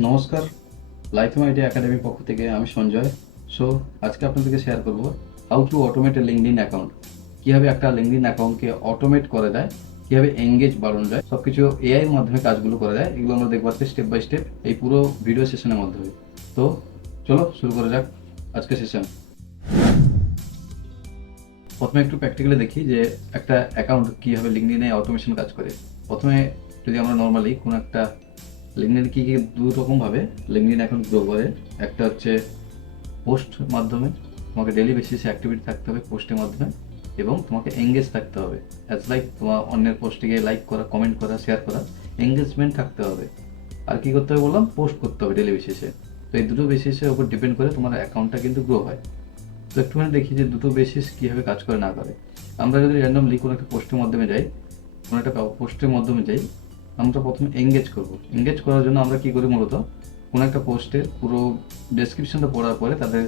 নমস্কার, life idea একাডেমির পক্ষ থেকে আমি সঞ্জয়। সো আজকে আপনাদেরকে শেয়ার করব how to automate A LinkedIn account. কীভাবে একটা লিঙ্কডইন অ্যাকাউন্টকে অটোমেট করে দেয়, কীভাবে এঙ্গেজ বাড়ানো যায়, সব কিছু এআইয়ের মাধ্যমে কাজগুলো করে দেয়। এগুলো আমরা দেখবো আজকে স্টেপ বাই স্টেপ এই পুরো ভিডিও সেশনের মাধ্যমে। তো চলো শুরু করা যাক আজকে সেশন। প্রথমে একটু প্র্যাকটিক্যালি দেখি যে একটা অ্যাকাউন্ট কীভাবে লিঙ্কডইনে অটোমেশন কাজ করে। প্রথমে যদি আমরা নর্মালি কোনো একটা লিঙ্কডইন কী দু রকমভাবে লিঙ্কডইন অ্যাকাউন্ট গ্রো করে। একটা হচ্ছে পোস্ট মাধ্যমে, তোমাকে ডেলি বেসিসে অ্যাক্টিভিটি থাকতে হবে পোস্টের মাধ্যমে, এবং তোমাকে এঙ্গেজ থাকতে হবে। অ্যাজ লাইক তোমার অন্যের পোস্টটিকে লাইক করা, কমেন্ট করা, শেয়ার করা, এঙ্গেজমেন্ট থাকতে হবে। আর কী করতে হবে বললাম, পোস্ট করতে হবে ডেলি বেসিসে। তো এই দুটো বেসিসের উপর ডিপেন্ড করে তোমার অ্যাকাউন্টটা কিন্তু গ্রো হয়। তো একটুখানি দেখি যে দুটো বেসিস কীভাবে কাজ করে না করে। আমরা যদি র্যান্ডমলি কোনো একটা পোস্টের মাধ্যমে যাই, কোনো একটা পোস্টের মাধ্যমে যাই, আমরা প্রথমে এঙ্গেজ করব। এঙ্গেজ করার জন্য আমরা কী করি, মূলত কোনো একটা পোস্টের পুরো ডেসক্রিপশনটা পড়ার পরে, তাদের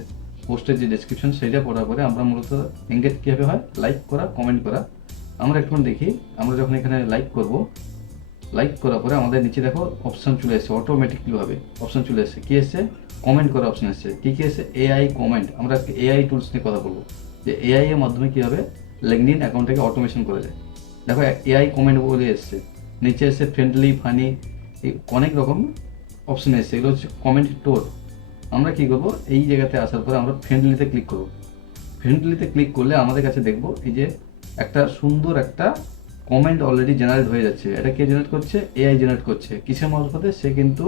পোস্টের যে ডেসক্রিপশন সেটা পড়ার পরে আমরা মূলত এঙ্গেজ কীভাবে হয়, লাইক করা, কমেন্ট করা। আমরা একটুখানি দেখি, আমরা যখন এখানে লাইক করব, লাইক করার পরে আমাদের নিচে দেখো অপশান চলে এসেছে, অটোমেটিকলিভাবে অপশান চলে এসেছে। কী এসছে, কমেন্ট করার অপশান এসেছে। কী কী এসেছে, এআই কমেন্ট। আমরা আজকে এআই টুলস নিয়ে কথা বলবো, যে এআই এর মাধ্যমে কীভাবে লিঙ্কডইন অ্যাকাউন্টটাকে অটোমেশন করে যায়। দেখো এআই কমেন্ট বলে এসছে, নিচে এসে ফ্রেন্ডলি, ফানি, অনেক রকম অপশন এসছে। এগুলো হচ্ছে কমেন্ট টোর। আমরা কী করবো, এই জায়গাতে আসার পরে আমরা ফ্রেন্ডলিতে ক্লিক করবো। ফ্রেন্ডলিতে ক্লিক করলে আমাদের কাছে দেখবো এই যে একটা সুন্দর একটা কমেন্ট অলরেডি জেনারেট হয়ে যাচ্ছে। এটা কে জেনারেট করছে, এআই জেনারেট করছে। কিসের মারফতে, সে কিন্তু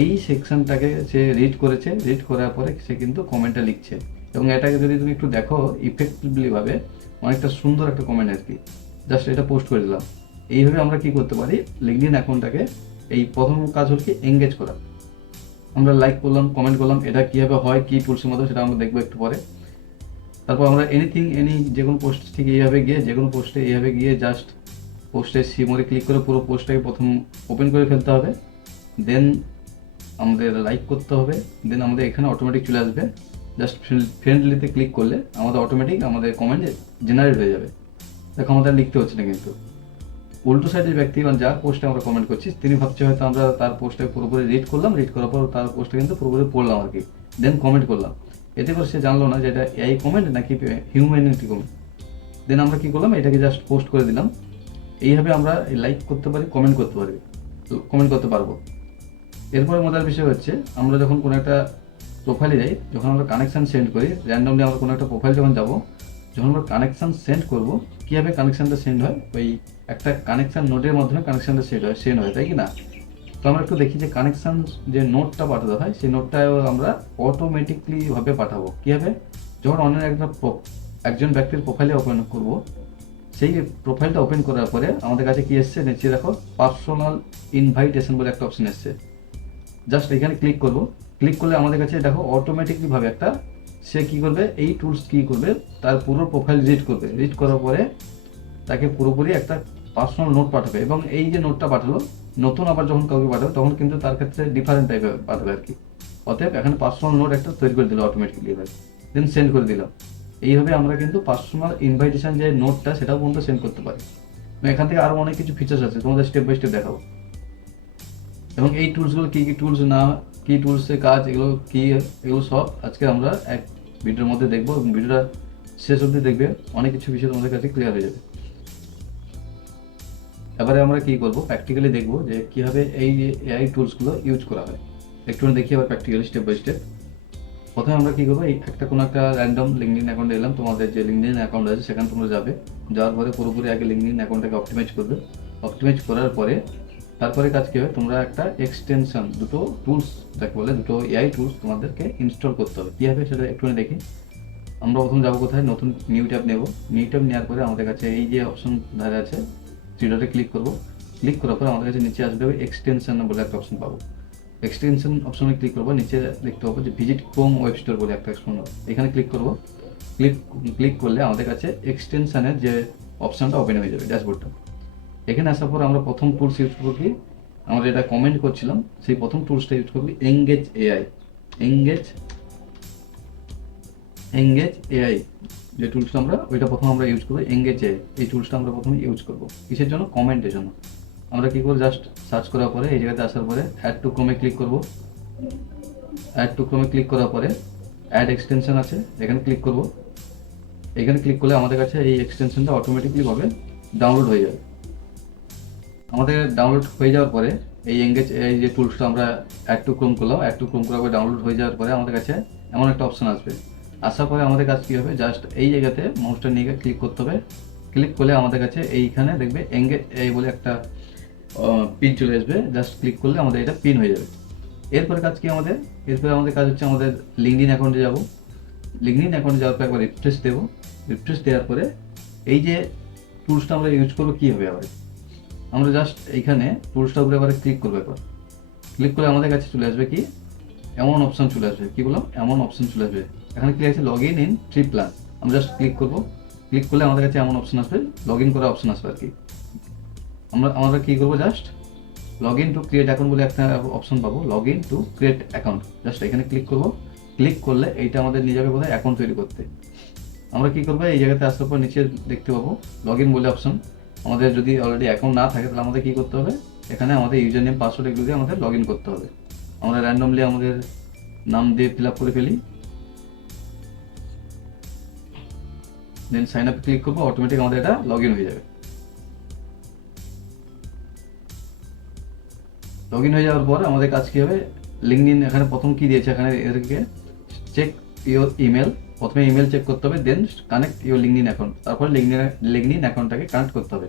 এই সেকশনটাকে সে রিড করেছে, রিড করার পরে সে কিন্তু কমেন্টটা লিখছে। এবং এটাকে যদি তুমি একটু দেখো ইফেক্টিভলিভাবে, অনেকটা সুন্দর একটা কমেন্ট আর কি। জাস্ট এটা পোস্ট করে দিলাম। এইভাবে আমরা কি করতে পারি, লিঙ্কডইন অ্যাকাউন্টটাকে, এই প্রথম কাজ হল কি, এঙ্গেজ করা। আমরা লাইক করলাম, কমেন্ট করলাম, এটা কীভাবে হয়, কী টুলসের মধ্যে, সেটা আমরা দেখবো একটু পরে। তারপর আমরা এনি যে কোনো পোস্ট ঠিক এইভাবে গিয়ে, যে কোনো পোস্টে এইভাবে গিয়ে জাস্ট পোস্টে সিমোরে ক্লিক করে পুরো পোস্টটাকে প্রথম ওপেন করে ফেলতে হবে। দেন আমাদের লাইক করতে হবে। দেন আমাদের এখানে অটোমেটিক চলে আসবে। জাস্ট ফ্রেন্ডলিতে ক্লিক করলে আমাদের অটোমেটিক আমাদের কমেন্ট জেনারেট হয়ে যাবে। দেখো আমাদের লিখতে হচ্ছে না কিন্তু। উল্টো সাইডের ব্যক্তি, মানে যার পোস্টে আমরা কমেন্ট করছি, তিনি ভাবছে হয়তো আমরা তার পোস্টটাকে পুরোপুরি রিড করলাম, রিড করার পর তার পোস্টটা কিন্তু পুরোপুরি পড়লাম আর কি, দেন কমেন্ট করলাম। এতে করে সে জানলো না যে এটা এআই কমেন্ট নাকি হিউম্যানিটি কমেন্ট। দেন আমরা কী করলাম, এটাকে জাস্ট পোস্ট করে দিলাম। এইভাবে আমরা লাইক করতে পারি, কমেন্ট করতে পারবো। এরপরে মজার বিষয় হচ্ছে, আমরা যখন কোনো একটা প্রোফাইলে যাই, যখন আমরা কানেকশান সেন্ড করি, র্যান্ডমলি আমরা কোনো একটা প্রোফাইল যখন যাবো, যখন আমরা কানেকশান সেন্ড করবো, কীভাবে কানেকশানটা সেন্ড হয়, ওই একটা কানেকশান নোটের মাধ্যমে কানেকশানটা সেন্ড হয়, তাই কি না? তো আমরা একটু দেখি যে কানেকশান যে নোটটা পাঠাতে হয়, সেই নোটটা আমরা অটোমেটিকলিভাবে পাঠাবো কীভাবে। যখন অন্য একজন ব্যক্তির প্রোফাইলে ওপেন করবো, সেই প্রোফাইলটা ওপেন করার পরে আমাদের কাছে কি এসছে, নিচে দেখো পার্সোনাল ইনভাইটেশন বলে একটা অপশন এসছে। জাস্ট এখানে ক্লিক করব। ক্লিক করলে আমাদের কাছে দেখো অটোমেটিকলিভাবে একটা, সে কী করবে, এই টুলস কী করবে, তার পুরো প্রোফাইল রিড করবে। রিড করার পরে তাকে পুরোপুরি একটা পার্সোনাল নোট পাঠাবে। এবং এই যে নোটটা পাঠালো, নতুন আবার যখন কাউকে পাঠাবে, তখন কিন্তু তার ক্ষেত্রে ডিফারেন্ট টাইপের পাঠাবে আর কি। অতএব এখানে পার্সোনাল নোট একটা তৈরি করে দিল অটোমেটিকলি, এবার দেন সেন্ড করে দিলাম। এইভাবে আমরা কিন্তু পার্সোনাল ইনভাইটেশন যে নোটটা, সেটাও পর্যন্ত সেন্ড করতে পারি। এখান থেকে আরও অনেক কিছু ফিচার্স আছে, তোমাদের স্টেপ বাই স্টেপ দেখাবো। এবং এই টুলসগুলো কী কী টুলস, না কী টুলসের কাজ, এগুলো কী, এগুলো সব আজকে আমরা এক ভিডিওর মধ্যে দেখবো। এবং ভিডিওটা শেষ অবধি দেখবে, অনেক কিছু বিষয় তোমাদের কাছে ক্লিয়ার হয়ে যাবে। এবারে আমরা কী করবো, প্র্যাকটিক্যালি দেখবো যে কীভাবে এই এআই টুলসগুলো ইউজ করা হয়। একটু দেখি আবার প্র্যাকটিক্যালি স্টেপ বাই স্টেপ। প্রথমে আমরা কী করবো, এই কোনো একটা র্যান্ডম লিঙ্কডইন অ্যাকাউন্টে এলাম। তোমাদের যে লিঙ্কডইন অ্যাকাউন্ট আছে সেখানে তোমরা যাবে। যাওয়ার পরে পুরোপুরি আগে লিঙ্কডইন অ্যাকাউন্টটাকে অপটিমাইজ করবে। অপটিমাইজ করার পরে তারপরে কাজ কী হবে, তোমরা একটা এক্সটেনশন, দুটো টুলস যাকে বলে, দুটো এআই টুলস তোমাদেরকে ইনস্টল করতে হবে। কী হবে সেটা একটুখানি দেখি। আমরা প্রথম যাবো কোথায়, নতুন নিউ ট্যাব নেব। নিউ ট্যাব নেওয়ার পরে আমাদের কাছে এই যে অপশন ধারে আছে, থ্রি ক্লিক করবো। ক্লিক করার পরে আমাদের কাছে নিচে আসবে এক্সটেনশন বলে একটা অপশন পাবো। এক্সটেনশন অপশনে ক্লিক করবো। নিচে দেখতে পাবো যে ভিজিট ক্রোম ওয়েব স্টোর বলে একটা অপশন, এখানে ক্লিক করবো। ক্লিক করলে আমাদের কাছে এক্সটেনশনের যে অপশনটা ওপেন হয়ে যাবে, ড্যাশবোর্ডটা। এখানে আসার পর আমরা প্রথম টুলস ইউজ করবো কি, আমরা যেটা কমেন্ট করছিলাম, সেই প্রথম টুলসটা ইউজ করবো এঙ্গেজ এআই। এঙ্গেজ এআই যে টুলসটা আমরা, ওইটা প্রথম আমরা ইউজ করবো, এঙ্গেজ এআই। এই টুলসটা আমরা প্রথমে ইউজ করবো কিসের জন্য, কমেন্টের জন্য। আমরা কি করব, জাস্ট সার্চ করার পরে এই জায়গাতে আসার পরে অ্যাড টু ক্রোমে ক্লিক করব। অ্যাড টু ক্রোমে ক্লিক করার পরে অ্যাড এক্সটেনশন আছে, এখানে ক্লিক করব। এখানে ক্লিক করলে আমাদের কাছে এই এক্সটেনশনটা অটোমেটিকলি ভাবে ডাউনলোড হয়ে যাবে। আমাদের ডাউনলোড হয়ে যাওয়ার পরে এই যে টুলসটা আমরা অ্যাড টু ক্রোম করলাম, অ্যাড টু ক্রোম করার পরে ডাউনলোড হয়ে যাওয়ার পরে আমাদের কাছে এমন একটা অপশন আসবে। আসার পরে আমাদের কাছে কী হবে, জাস্ট এই জায়গাতে মাউসটা নিয়ে ক্লিক করতে হবে। ক্লিক করলে আমাদের কাছে এইখানে দেখবে এঙ্গেজ এই বলে একটা পিন চলে আসবে। জাস্ট ক্লিক করলে আমাদের এটা পিন হয়ে যাবে। এরপরে কাজ কি আমাদের, এরপরে আমাদের কাজ হচ্ছে আমাদের লিঙ্কডইন অ্যাকাউন্টে যাব। লিঙ্কডইন অ্যাকাউন্টে যাওয়ার পর একবার রিফ্রেশ দেবো। রিফ্রেশ দেওয়ার পরে এই যে টুলসটা আমরা ইউজ করবো কী হবে, আবার আমরা জাস্ট এইখানে টুলসটার উপরে আবার ক্লিক করবো। একবার ক্লিক করলে আমাদের কাছে চলে আসবে কি এমন অপশন চলে আসবে, কি বললাম এমন অপশন চলে আসবে। এখানে ক্লিক আছে লগ ইন ফ্রি প্ল্যান। আমরা জাস্ট ক্লিক করবো। ক্লিক করলে আমাদের কাছে এমন অপশন আসবে, লগ ইন করার অপশন আসবে আর কি। আমরা কী করবো, just log in to create account বলে একটা অপশন পাবো, log in to create account. Just এখানে ক্লিক করবো। ক্লিক করলে এইটা আমাদের নিয়ে যাবে কোথায়, অ্যাকাউন্ট তৈরি করতে। আমরা কী করবো, এই জায়গাতে আসার পর নিচে দেখতে পাবো লগ ইন বলে অপশন। আমাদের যদি অলরেডি অ্যাকাউন্ট না থাকে তাহলে আমাদের কী করতে হবে, এখানে আমাদের ইউজার নেম পাসওয়ার্ড এগুলো দিয়ে আমাদের লগ ইন করতে হবে। আমরা র্যান্ডমলি আমাদের নাম দিয়ে ফিল আপ করে ফেলি। দেন সাইন আপ ক্লিক করবো, অটোমেটিক আমাদের এটা লগ ইন হয়ে যাবে। লগ ইন হয়ে যাওয়ার পর আমাদের কাজ কী হবে, লিঙ্কডইন এখানে প্রথম কী দিয়েছে, এখানে এদেরকে চেক ইওর ইমেল। প্রথমে ইমেল চেক করতে হবে, then connect your LinkedIn account. তারপরে লিঙ্কডইন অ্যাকাউন্টটাকে কানেক্ট করতে হবে।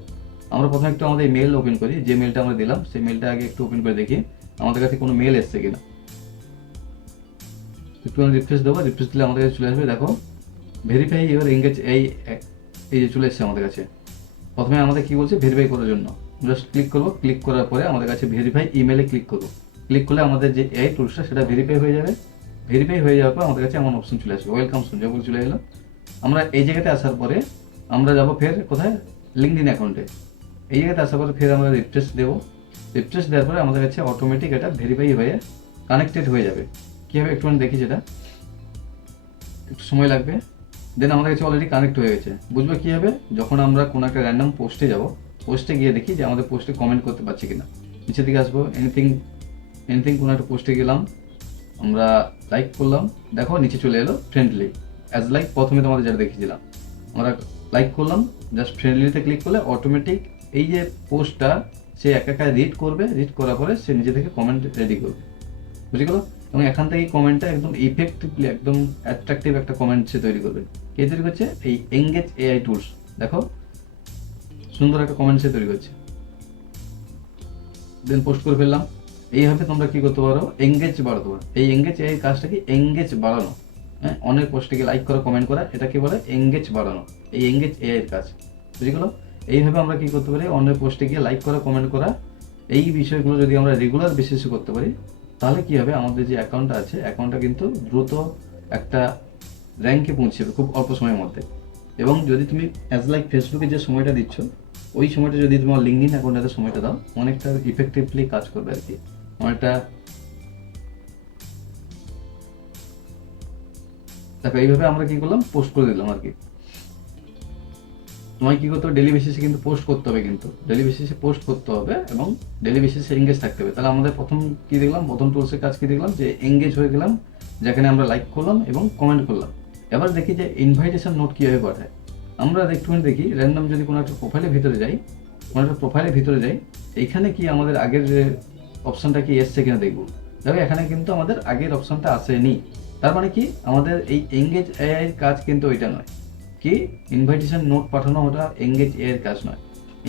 আমরা প্রথমে একটু আমাদের মেল ওপেন করি, যে মেলটা আমরা দিলাম সেই মেলটা আগে একটু ওপেন করে দেখি আমাদের কাছে কোনো মেল এসছে কিনা। একটু রিফ্রেশ দেবো। রিফ্রেশ দিলে আমাদের কাছে চলে আসবে, দেখো ভেরিফাই ইওর এঙ্গেজ এই যে চলে এসছে আমাদের কাছে। প্রথমে আমাদের কি বলছে, ভেরিফাই করার জন্য জাস্ট ক্লিক করবো। ক্লিক করার পরে আমাদের কাছে ভেরিফাই ইমেলে ক্লিক করবো। ক্লিক করলে আমাদের যে এই টুলসটা সেটা ভেরিফাই হয়ে যাবে। ভেরিফাই হয়ে যাওয়ার পর আমাদের কাছে এমন অপশন চলে আসবে, ওয়েলকাম সুন যেগুলো চলে এলো। আমরা এই জায়গাতে আসার পরে আমরা যাবো ফের কোথায়, লিঙ্কডইন অ্যাকাউন্টে। এই জায়গাতে আসার পরে ফের আমরা রিফ্রেশ দেবো। রিফ্রেশ দেওয়ার পরে আমাদের কাছে অটোমেটিক এটা ভেরিফাই হয়ে কানেক্টেড হয়ে যাবে। কীভাবে একটুখানি দেখি, যেটা একটু সময় লাগবে। দেন আমাদের কাছে অলরেডি কানেক্ট হয়ে গেছে। বুঝবো কীভাবে, যখন আমরা কোনো একটা র্যান্ডম পোস্টে যাব, পোস্টে গিয়ে দেখি যে আমাদের পোস্টে কমেন্ট করতে পারছি কিনা। নিচের দিকে আসবো, এনিথিং কোনো একটা পোস্টে গেলাম, আমরা লাইক করলাম, দেখো নিচে চলে এলো ফ্রেন্ডলি অ্যাজ লাইক। প্রথমে তোমাদের যেটা দেখিয়েছিলাম, আমরা লাইক করলাম, জাস্ট ফ্রেন্ডলিতে ক্লিক করলে অটোমেটিক এই যে পোস্টটা সে একা রিড করবে। রিড করার পরে সে নিজে থেকে কমেন্ট রেডি করবে, বুঝে গেলো। এবং এখান থেকে কমেন্টটা একদম ইফেক্টিভলি একদম অ্যাট্রাকটিভ একটা কমেন্ট সে তৈরি করবে। কে তৈরি করছে, এই এঙ্গেজ এআই টুলস। দেখো সুন্দর একটা কমেন্ট সে তৈরি করছে, দেন পোস্ট করে ফেললাম। এইভাবে তোমরা কি করতে পারো, এঙ্গেজ বাড়াতে পারো। এই এঙ্গেজ এআই কাজটা কি, এঙ্গেজ বাড়ানো। হ্যাঁ, অনেক পোস্টকে লাইক করা, কমেন্ট করা, এটাকে বলে এঙ্গেজ বাড়ানো। এই এঙ্গেজ এআই এর কাজ, বুঝে গেলো। এইভাবে আমরা কি করতে পারি, অন্যের পোস্টে গিয়ে লাইক করা, কমেন্ট করা, এই বিষয়গুলো যদি আমরা রেগুলার বেসিসে করতে পারি তাহলে কি হবে, আমাদের যে অ্যাকাউন্টটা আছে অ্যাকাউন্টটা কিন্তু দ্রুত একটা র্যাঙ্কে পৌঁছবে খুব অল্প সময়ের মধ্যে। এবং যদি তুমি অ্যাজ লাইক ফেসবুকে যে সময়টা দিচ্ছ, ওই সময়টা যদি তোমার লিঙ্কডইন অ্যাকাউন্টে সময়টা দাও, অনেকটা ইফেক্টিভলি কাজ করবে আর কি। অনেকটা দেখো এইভাবে আমরা কি করলাম, পোস্ট করে দিলাম আর কি। তোমায় কি করতে হবে, ডেলি বেসিসে কিন্তু পোস্ট করতে হবে, কিন্তু ডেলি বেসিসে পোস্ট করতে হবে এবং ডেলি বেসিসে এঙ্গেজ থাকতে হবে। তাহলে আমাদের প্রথম কি দেখলাম, প্রথম টুলসের কাজ কি দেখলাম, যে এঙ্গেজ হয়ে গেলাম, যেখানে আমরা লাইক করলাম এবং কমেন্ট করলাম। এবার দেখি যে ইনভাইটেশন নোট কীভাবে পাঠায়। আমরা একটুখানি দেখি, র্যান্ডম যদি কোনো একটা প্রোফাইলের ভিতরে যাই, কোনো একটা প্রোফাইলের ভিতরে যাই, এইখানে কি আমাদের আগের যে অপশানটা কি এসছে কিনা দেখবো। দেখো এখানে কিন্তু আমাদের আগের অপশানটা আসেনি। তার মানে কি, আমাদের এই এঙ্গেজ এআই এর কাজ কিন্তু ওইটা নয়, কি ইনভাইটেশন নোট পাঠানো, ওটা এঙ্গেজ এআই এর কাজ নয়।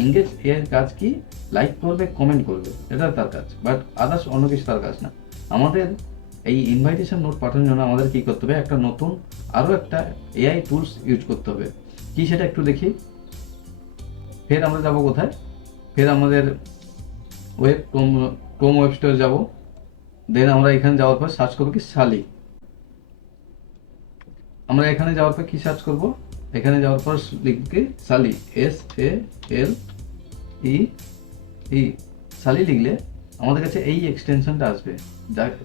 এঙ্গেজ এআই এর কাজ কি, লাইক করবে, কমেন্ট করবে, এটা তার কাজ। বাট আদার্স অন্য কিছু তার কাজ না। আমাদের এই ইনভাইটেশন নোট পাঠানোর জন্য আমাদের কি করতে হবে, একটা নতুন আরও একটা এআই টুলস ইউজ করতে হবে। কি সেটা একটু দেখি। ফের আমরা যাবো কোথায়, ফের আমাদের ক্রোম ওয়েব স্টোরে যাবো। দেন আমরা এখানে যাওয়ার পর সার্চ করবো কি, সালি। আমরা এখানে যাওয়ার পর কি সার্চ করব, এখানে যাওয়ার পর লিখবে সালি, SALI। সালি লিখলে আমাদের কাছে এই এক্সটেনশনটা আসবে,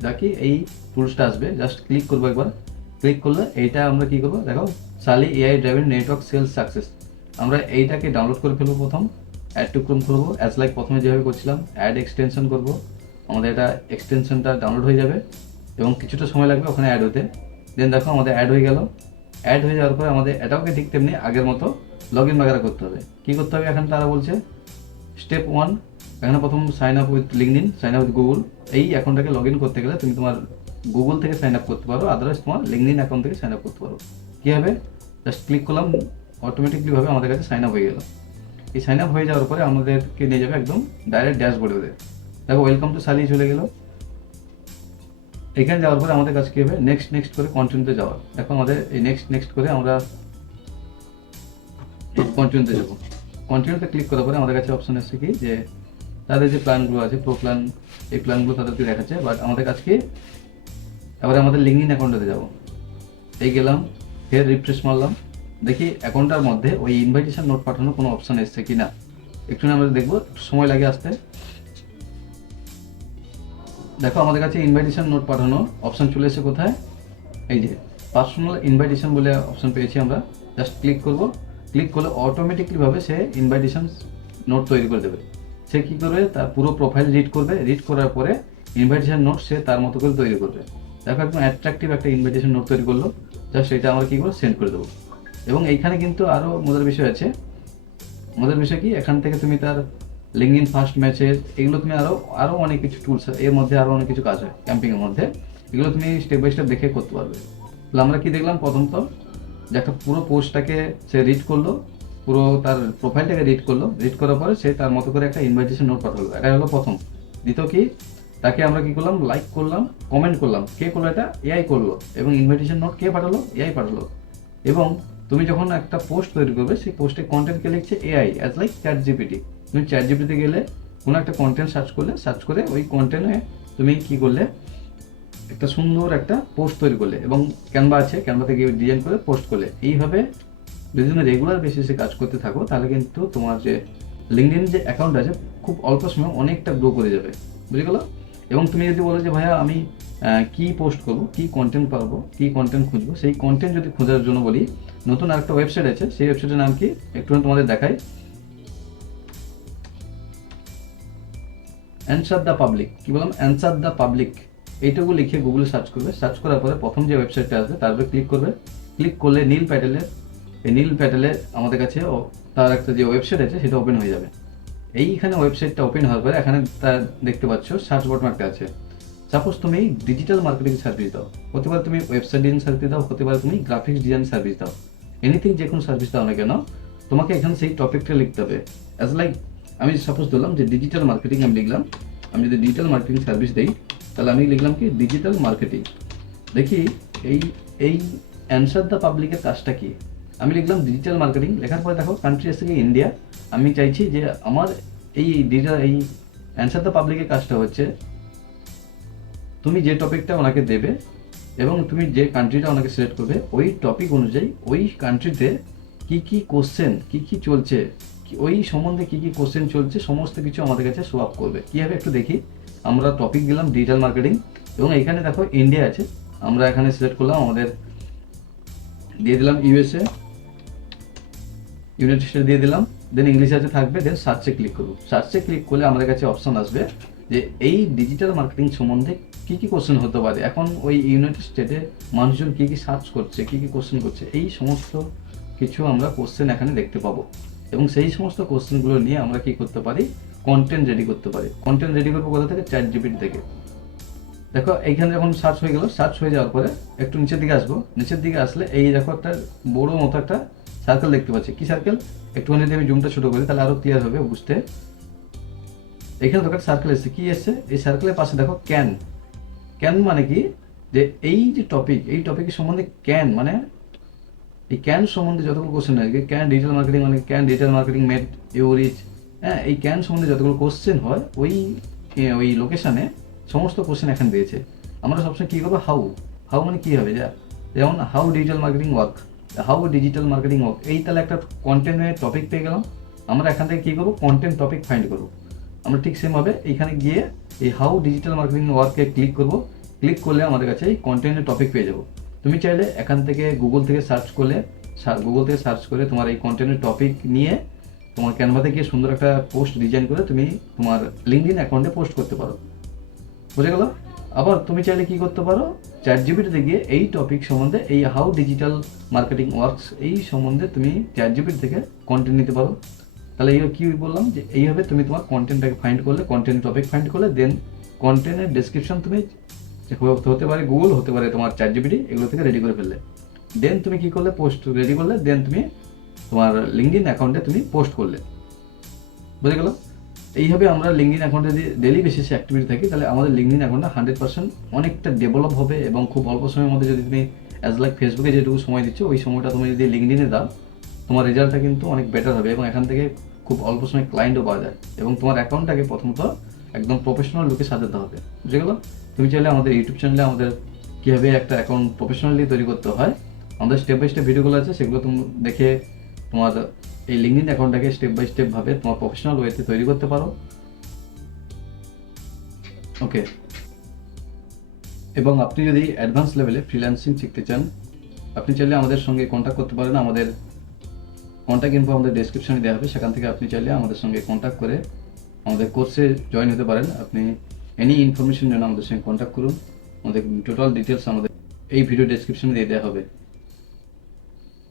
যা কি এই টুলসটা আসবে। জাস্ট ক্লিক করবো একবার। ক্লিক করলে এইটা আমরা কি করবো, দেখো সালি AI driven network sales success. আমরা এইটাকে ডাউনলোড করে ফেলবো প্রথম। অ্যাড টু ক্রোম করবো, অ্যাজ লাইক প্রথমে যেভাবে করছিলাম, অ্যাড এক্সটেনশন করবো, আমাদের এটা এক্সটেনশনটা ডাউনলোড হয়ে যাবে এবং কিছুটা সময় লাগবে ওখানে অ্যাড হতে। দেন দেখো আমাদের অ্যাড হয়ে গেল। অ্যাড হয়ে যাওয়ার পরে আমাদের এটাকে ঠিক তেমনি আগের মতো লগ ইন বাগেরা করতে হবে। কী করতে হবে এখানে তারা বলছে স্টেপ 1, এখানে প্রথম sign up with LinkedIn, sign up with Google. এই অ্যাকাউন্টটাকে লগ ইন করতে গেলে তুমি তোমার গুগল থেকে সাইন আপ করতে পারো, আদারওয়াইজ তোমার লিঙ্কডইন অ্যাকাউন্ট থেকে সাইন আপ করতে পারো। কী হবে, জাস্ট ক্লিক করলাম, অটোমেটিকলিভাবে আমাদের কাছে সাইন আপ হয়ে গেল। এই সাইন আপ হয়ে যাওয়ার পরে আমাদেরকে নিয়ে যাবে একদম ডাইরেক্ট ড্যাশবোর্ডে। দেখো ওয়েলকাম টু সালি চলে গেল। এখানে যাওয়ার পরে আমাদের কাছে কী হবে, নেক্সট নেক্সট করে কন্টিনিউতে যাওয়ার। দেখো আমাদের এই নেক্সট নেক্সট করে আমরা কন্টিনিউতে যাবো। কন্টিনিউতে ক্লিক করার পরে আমাদের কাছে অপশন এসছে কি যে তাদের যে প্ল্যানগুলো আছে, প্রো প্ল্যান, এই প্ল্যানগুলো তাদেরকে দেখাচ্ছে। বাট আমাদের কাছে কি, এবারে আমাদের লিঙ্কডিন অ্যাকাউন্টে যাবো। এই গেলাম, ফের রিফ্রেশ মারলাম, দেখি অ্যাকাউন্টটার মধ্যে ওই ইনভাইটেশন নোট পাঠানোর কোনো অপশন এসছে কি না। একটু আমরা দেখবো, সময় লাগে আসতে। দেখো আমাদের কাছে ইনভাইটেশন নোট পাঠানো অপশন চলে এসেছে কোথায়, এই যে পার্সোনাল ইনভাইটেশন বলে অপশন পেয়েছি আমরা। জাস্ট ক্লিক করব, ক্লিক করলে অটোমেটিকলিভাবে সে ইনভাইটেশন নোট তৈরি করে দেবে। সে কী করবে, তার পুরো প্রোফাইল রিড করবে, রিড করার পরে ইনভাইটেশন নোট সে তার মতো করে তৈরি করবে। দেখো একদম অ্যাট্রাকটিভ একটা ইনভাইটেশন নোট তৈরি করলো। জাস্ট এটা আমরা কী করবো, সেন্ড করে দেবো। এবং এইখানে কিন্তু আরও মজার বিষয় আছে। মজার বিষয় কি, এখান থেকে তুমি তার লিঙ্কডিন ফার্স্ট ম্যাচেস, এগুলো তুমি আরও অনেক কিছু টুলস, এর মধ্যে আরও অনেক কিছু কাজ হয় ক্যাম্পিংয়ের মধ্যে, এগুলো তুমি স্টেপ বাই স্টেপ দেখে করতে পারবে। তাহলে আমরা কি দেখলাম, প্রথমত যে একটা পুরো পোস্টটাকে সে রিড করলো, পুরো তার প্রোফাইলটাকে রিড করলো, রিড করার পরে সে তার মতো করে একটা ইনভাইটেশন নোট পাঠালো। এটা হলো প্রথম। দ্বিতীয় কি, তাকে আমরা কি করলাম, লাইক করলাম, কমেন্ট করলাম। কে করলো এটা, এআই করলো। এবং ইনভাইটেশন নোট কে পাঠালো, এআই পাঠালো। এবং তুমি যখন একটা পোস্ট তৈরি করবে, সেই পোস্টে কন্টেন্ট কে লিখছে AI, as like chat GPT. তুমি চ্যাট জিপিটিতে গেলে কোনো একটা কন্টেন্ট সার্চ করলে, সার্চ করে ওই কন্টেন্টে তুমি কি করলে, একটা সুন্দর একটা পোস্ট তৈরি করলে এবং ক্যানভা আছে, ক্যানভাতে গিয়ে ডিজাইন করে পোস্ট করলে। এইভাবে যদি তুমি রেগুলার বেসিসে কাজ করতে থাকো, তাহলে কিন্তু তোমার যে লিঙ্কডইন যে অ্যাকাউন্ট আছে, খুব অল্প সময় অনেকটা গ্রো করে যাবে। বুঝে গেলো? এবং তুমি যদি বলো যে ভাইয়া আমি কি পোস্ট করবো, কি কন্টেন্ট পাবো, কি কন্টেন্ট খুঁজবো, সেই কন্টেন্ট যদি খোঁজার জন্য বলি, নতুন আরেকটা ওয়েবসাইট আছে। সেই ওয়েবসাইটের নাম কি, একটু তোমাদের দেখাই, অ্যান্সার দ্য পাবলিক। কি বললাম, অ্যান্সার দ্য পাবলিক। এইটুকু লিখে গুগলে সার্চ করবে। সার্চ করার পরে প্রথম যে ওয়েবসাইটটা আসবে তার উপরে ক্লিক করবে। ক্লিক করলে নীল প্যাটেলে আমাদের কাছে তার একটা যে ওয়েবসাইট আছে সেটা ওপেন হয়ে যাবে। এইখানে ওয়েবসাইটটা ওপেন হওয়ার পরে এখানে তার দেখতে পাচ্ছ সার্চ বটন একটা আছে। সাপোজ তুমি ডিজিটাল মার্কেটিং সার্ভিস দাও, হতে পারে তুমি ওয়েবসাইট ডিজাইন সার্ভিস দাও, হতে পারে তুমি গ্রাফিক্স ডিজাইন সার্ভিস দাও, এনিথিং যে কোনো সার্ভিস দাও না কেন, তোমাকে এখানে সেই টপিকটা লিখতে হবে। অ্যাজ লাইক আমি সাপোজ ধরলাম যে ডিজিটাল মার্কেটিং আমি লিখলাম। আমি যদি ডিজিটাল মার্কেটিং সার্ভিস দিই, তাহলে আমি লিখলাম কি, ডিজিটাল মার্কেটিং। দেখি এই এই অ্যান্সার দ্য পাবলিকের কাজটা কি। আমি লিখলাম ডিজিটাল মার্কেটিং, লেখার পরে দেখো কান্ট্রি এসে গিয়ে ইন্ডিয়া। আমি চাইছি যে আমার এই ডিজিটাল, এই অ্যান্সার দ্য পাবলিকের কাজটা হচ্ছে, তুমি যে টপিকটা ওনাকে দেবে এবং তুমি যে কান্ট্রিটা ওনাকে সিলেক্ট করবে, ওই টপিক অনুযায়ী ওই কান্ট্রিতে কী কী কোশ্চেন, কী কী চলছে, ওই সম্বন্ধে কী কী কোশ্চেন চলছে, সমস্ত কিছু আমাদের কাছে শো আপ করবে। কীভাবে একটু দেখি। আমরা টপিক দিলাম ডিজিটাল মার্কেটিং এবং এখানে দেখো ইন্ডিয়া আছে, আমরা এখানে সিলেক্ট করলাম, আমাদের দিয়ে দিলাম ইউএসএ, ইউনাইটেড স্টেট দিয়ে দিলাম। দেন ইংলিশ আছে থাকবে, দেন সার্চে ক্লিক করবো। সার্চে ক্লিক করলে আমাদের কাছে অপশন আসবে যে এই ডিজিটাল মার্কেটিং সম্বন্ধে কী কী কোশ্চেন হতে পারে, এখন ওই ইউনাইটেড স্টেটে মানুষজন কী কী সার্চ করছে, কী কী কোশ্চেন করছে, এই সমস্ত কিছু আমরা কোশ্চেন এখানে দেখতে পাবো। এবং সেই সমস্ত কোশ্চেনগুলো নিয়ে আমরা কী করতে পারি, কন্টেন্ট রেডি করতে পারি। কন্টেন্ট রেডি করবো কোথা থেকে, চ্যাট জিপিটি থেকে। দেখো এইখানে যখন সার্চ হয়ে গেল, সার্চ হয়ে যাওয়ার পরে একটু নিচের দিকে আসবো। নিচের দিকে আসলে এই দেখো একটা বড় মতো একটা সার্কেল দেখতে পাচ্ছি। কি সার্কেল, একটুখানি যদি আমি জুমটা ছোটো করি তাহলে আরও ক্লিয়ার হবে বুঝতে। এখানে দেখো একটা সার্কেল এসছে। কি এসছে, এই সার্কেলের পাশে দেখো ক্যান। ক্যান মানে কি, যে এই যে টপিক, এই টপিকের সম্বন্ধে ক্যান মানে, এই ক্যান সম্বন্ধে যতগুলো কোশ্চেন হয়, ক্যান ডিজিটাল মার্কেটিং মানে can digital marketing made you reach, হ্যাঁ, এই ক্যান সম্বন্ধে যতগুলো কোশ্চেন হয় ওই লোকেশানে সমস্ত কোশ্চেন এখানে দিয়েছে। আমরা সবসময় কী করবো, হাউ মানে কী হবে, যেমন হাউ ডিজিটাল মার্কেটিং ওয়ার্ক, এই তাহলে একটা কন্টেন্টের টপিক পেয়ে গেলাম। আমরা এখান থেকে কী করবো, কন্টেন্ট টপিক ফাইন্ড করবো। আমরা ঠিক সেমভাবে এইখানে গিয়ে এই হাউ ডিজিটাল মার্কেটিং ওয়ার্কে ক্লিক করবো। ক্লিক করলে আমাদের কাছে এই কন্টেন্টের টপিক পেয়ে যাবো। তুমি চাইলে এখান থেকে গুগল থেকে সার্চ করে তোমার এই কন্টেন্টের টপিক নিয়ে তোমার ক্যানভাতে গিয়ে সুন্দর একটা পোস্ট ডিজাইন করে তুমি তোমার লিঙ্কডইন অ্যাকাউন্টে পোস্ট করতে পারো। বুঝে গেল? আবার তুমি চাইলে কি করতে পারো, চ্যাট জিপিটিতে গিয়ে এই টপিক সম্বন্ধে, এই হাউ ডিজিটাল মার্কেটিং ওয়ার্কস, এই সম্বন্ধে তুমি চ্যাট জিপিটি থেকে কন্টেন্ট নিতে পারো। তাহলে এই কি বললাম, যে এইভাবে তুমি তোমার কন্টেন্টটাকে ফাইন্ড করলে, কন্টেন্ট টপিক ফাইন্ড করলে, দেন কন্টেন্টের ডেসক্রিপশন তুমি হতে পারে গুগল, হতে পারে তোমার চ্যাট জিপিটি, এগুলো থেকে রেডি করে ফেললে। দেন তুমি কি করলে, পোস্ট রেডি করলে, দেন তুমি তোমার লিঙ্কডইন অ্যাকাউন্টে তুমি পোস্ট করলে। বুঝে গেল? এইভাবে আমরা লিঙ্কডইন অ্যাকাউন্টে যদি ডেলি বেসিসে অ্যাক্টিভিটি থাকি, তাহলে আমাদের লিঙ্কডইন অ্যাকাউন্টটা 100% অনেকটা ডেভেলপ হবে। এবং খুব অল্প সময়ের মধ্যে যদি তুমি অ্যাজ লাইক ফেসবুকে যেটুকু সময় দিচ্ছ, ওই সময়টা তুমি যদি লিঙ্কডইনে দাও, তোমার রেজাল্টটা কিন্তু অনেক বেটার হবে। এবং এখান থেকে খুব অল্প সময় ক্লায়েন্টও পাওয়া যায়। এবং তোমার অ্যাকাউন্টটাকে প্রথমত একদম প্রফেশনাল লুকে সাজাতে হবে। বুঝে গেল? তুমি চাইলে আমাদের ইউটিউব চ্যানেলে আমাদের কীভাবে একটা অ্যাকাউন্ট প্রফেশনালি তৈরি করতে হয়, আমাদের স্টেপ বাই স্টেপ ভিডিওগুলো আছে, সেগুলো তুমি দেখে তোমার এই লিঙ্কডইন অ্যাকাউন্টটাকে স্টেপ বাই স্টেপ ভাবে তোমার প্রফেশনাল ওয়েতে তৈরি করতে পারো। ওকে। এবং আপনি যদি অ্যাডভান্স লেভেলে ফ্রিল্যান্সিং শিখতে চান, আপনি চাইলে আমাদের সঙ্গে কন্ট্যাক্ট করতে পারেন। আমাদের কন্ট্যাক্ট ইনফো আমাদের ডেসক্রিপশনে দেওয়া হবে, সেখান থেকে আপনি চাইলে আমাদের সঙ্গে কন্ট্যাক্ট করে আমাদের কোর্সে জয়েন হতে পারেন। আপনি এনি ইনফরমেশন জন্য আমাদের সঙ্গে কন্ট্যাক্ট করুন। আমাদের টোটাল ডিটেলস আমাদের এই ভিডিও ডেসক্রিপশনে দিয়ে দেওয়া হবে।